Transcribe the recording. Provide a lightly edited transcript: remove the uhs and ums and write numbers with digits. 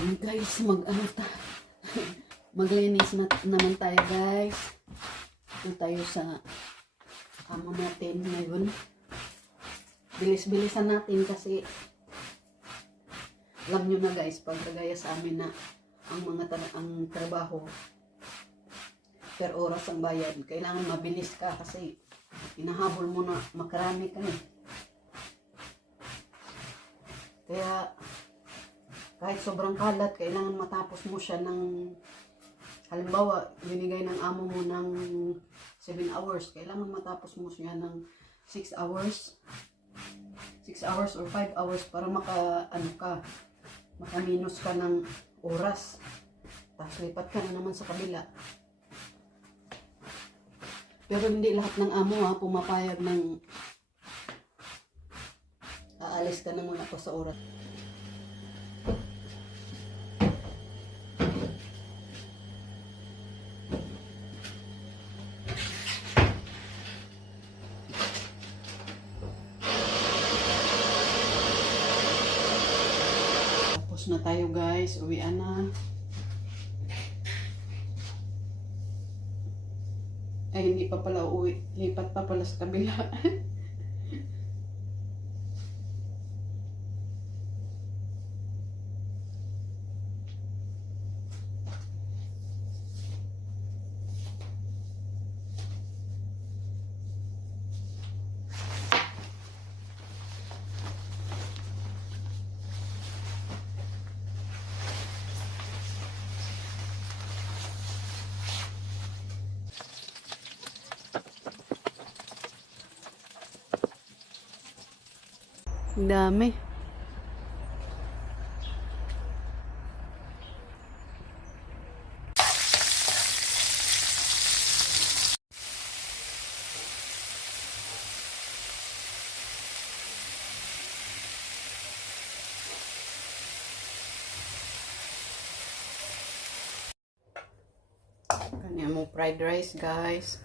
Ano guys, maglinis naman tayo guys. Ito tayo sa kama natin ngayon. Bilis-bilisan natin kasi alam nyo na guys, pag kagaya sa amin na ang trabaho per oras ang bayad, kailangan mabilis ka kasi hinahabol mo na makarami ka eh. Kaya kahit sobrang kalat, kailangan matapos mo siya ng, halimbawa, binigay ng amo mo ng 7 hours, kailangan matapos mo siya ng 6 hours. 6 hours or 5 hours para makaminus ka ng oras. Tapos lipat ka na naman sa kabila. Pero hindi lahat ng amo pumapayag ng aalis ka na muna po sa oras. Tapos na tayo guys, uwian na. Ay, hindi pa pala uwi. Lipat pa pala sa kabila. Ang dami. Kanya mo fried rice guys.